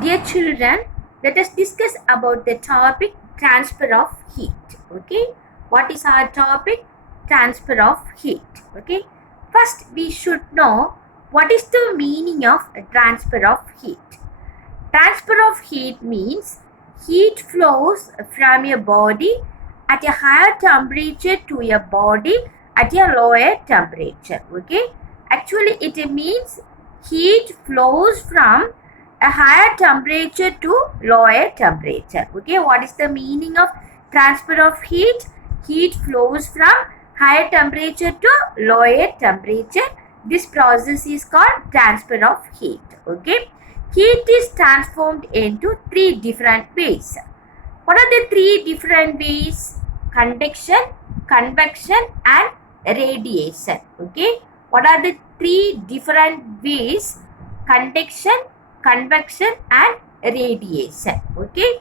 Dear children, let us discuss about the topic transfer of heat. Okay, what is our topic? Transfer of heat. Okay, first we should know what is the meaning of a transfer of heat. Transfer of heat means heat flows from your body at a higher temperature to your body at a lower temperature. Okay, actually it means heat flows from a higher temperature to lower temperature. Okay, what is the meaning of transfer of heat? Heat flows from higher temperature to lower temperature. This process is called transfer of heat. Okay, heat is transformed into three different ways. What are the three different ways? Conduction, convection and radiation. Okay, what are the three different ways? Conduction, convection and radiation. Okay,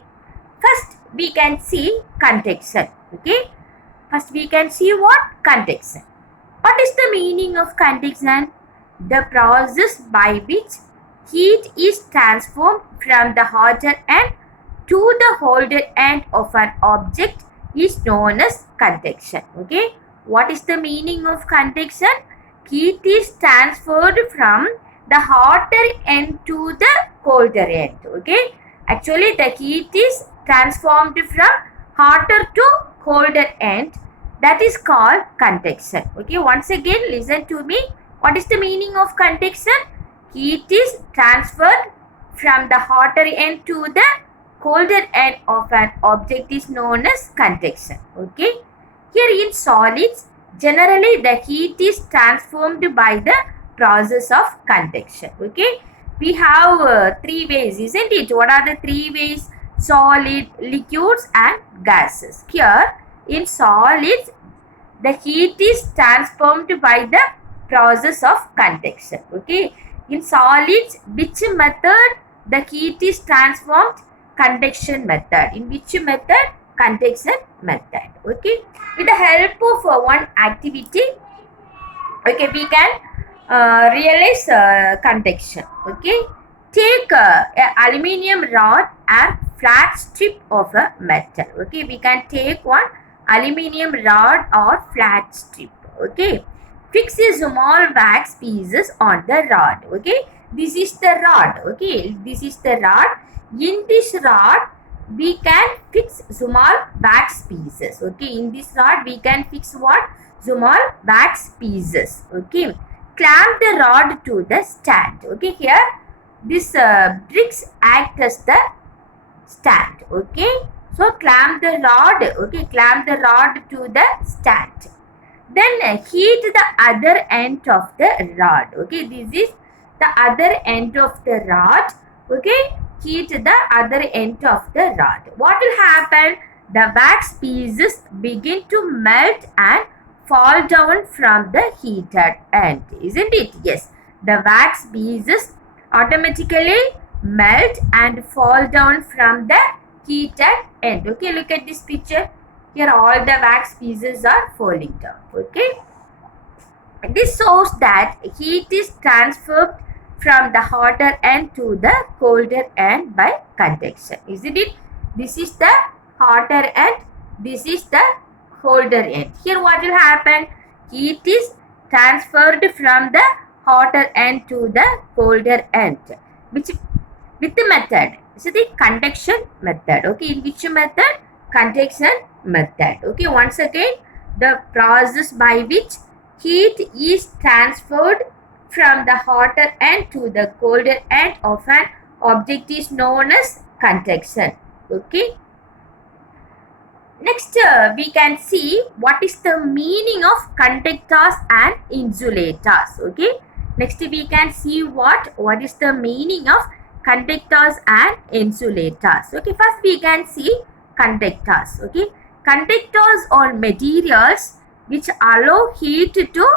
first we can see conduction. Okay, first we can see what? Conduction. What is the meaning of conduction? The process by which heat is transformed from the hotter end to the colder end of an object is known as conduction. Okay, what is the meaning of conduction? Heat is transferred from the hotter end to the colder end. Okay, actually the heat is transformed from hotter to colder end. That is called conduction. Okay, once again listen to me. What is the meaning of conduction? Heat is transferred from the hotter end to the colder end of an object is known as conduction. Okay, here in solids generally the heat is transformed by the process of conduction. Okay, we have three ways, isn't it? What are the three ways? Solid, liquids and gases. Here in solids the heat is transformed by the process of conduction. Okay, in solids which method the heat is transformed? Conduction method. In which method? Conduction method. Okay, with the help of one activity, okay, we can realize conduction. Okay, take a aluminium rod and flat strip of a metal. Okay, we can take one aluminium rod or flat strip. Okay, fix the small wax pieces on the rod. Okay, this is the rod. Okay, this is the rod. In this rod we can fix small wax pieces. Okay, in this rod we can fix what? Small wax pieces. Okay, clamp the rod to the stand. Okay, here this bricks act as the stand. Okay, so clamp the rod. Okay, clamp the rod to the stand. Then heat the other end of the rod. Okay, this is the other end of the rod. Okay, heat the other end of the rod. What will happen? The wax pieces begin to melt and fall down from the heated end, isn't it? Yes, the wax pieces automatically melt and fall down from the heated end. Okay, look at this picture. Here all the wax pieces are falling down. Okay, this shows that heat is transferred from the hotter end to the colder end by conduction, isn't it? This is the hotter end, this is the colder end. Here what will happen? Heat is transferred from the hotter end to the colder end, which with the method, so the conduction method. Okay, in which method? Conduction method. Okay, once again, the process by which heat is transferred from the hotter end to the colder end of an object is known as conduction. Okay, next we can see what is the meaning of conductors and insulators. Okay, next we can see what is the meaning of conductors and insulators. Okay, first we can see conductors. Okay, conductors are materials which allow heat to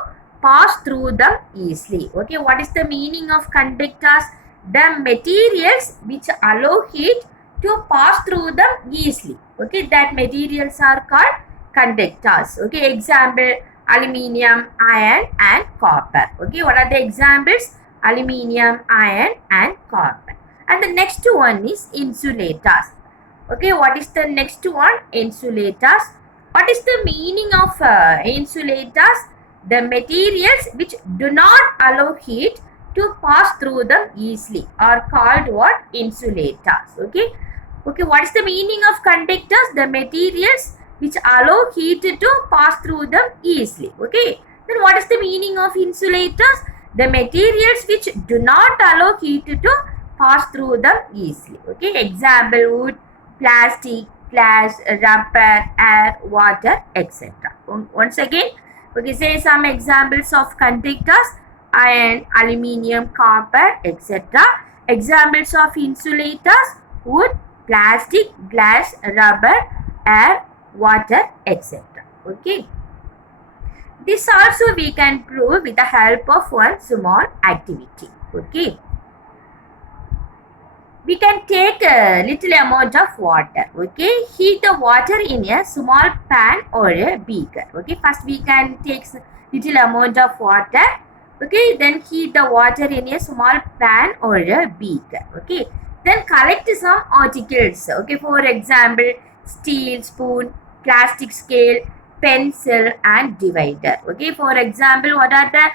pass through them easily. Okay, what is the meaning of conductors? The materials which allow heat to pass through them easily. Okay, that materials are called conductors. Okay, example aluminium, iron and copper. Okay, what are the examples? Aluminium, iron and copper. And the next one is insulators. Okay, what is the next one? Insulators. What is the meaning of insulators? The materials which do not allow heat to pass through them easily are called what? Insulators. Okay. Okay, what is the meaning of conductors? The materials which allow heat to pass through them easily. Okay. Then what is the meaning of insulators? The materials which do not allow heat to pass through them easily. Okay. Example: wood, plastic, glass, rubber, air, water, etc. Once again, okay, say some examples of conductors: iron, aluminium, copper, etc. Examples of insulators: wood, plastic, glass, rubber, air, water, etc. Okay. This also we can prove with the help of one small activity. Okay. We can take a little amount of water. Okay. Heat the water in a small pan or a beaker. Okay. First we can take little amount of water. Okay. Then heat the water in a small pan or a beaker. Okay. Then collect some articles. Okay. For example, steel spoon, plastic scale, pencil and divider. Okay. For example, what are the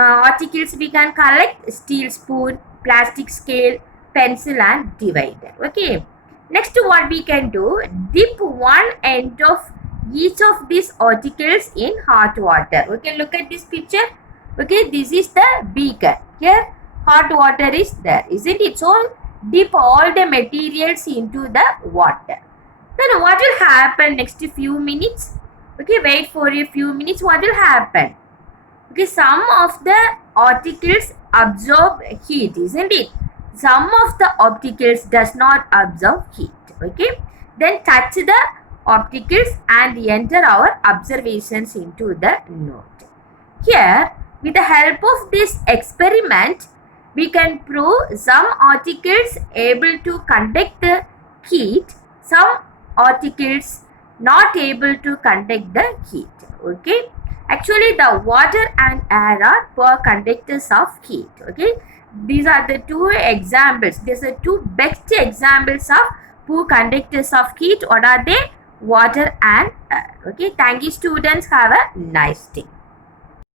articles we can collect? Steel spoon, plastic scale, pencil and divider. Okay. Next, what we can do, dip one end of each of these articles in hot water. Okay, look at this picture. Okay, this is the beaker. Here hot water is there, isn't it? So dip all the materials into the water. Then what will happen next few minutes? Okay, wait for a few minutes. What will happen? Okay, some of the articles absorb heat, isn't it? Some of the opticals does not absorb heat. Okay, then touch the opticals and enter our observations into the note. Here, with the help of this experiment, we can prove some articles able to conduct the heat, some articles not able to conduct the heat. Okay, actually the water and air are poor conductors of heat. Okay, these are the two examples. These are two best examples of poor conductors of heat. What are they? Water and air. Okay, thank you students. Have a nice day.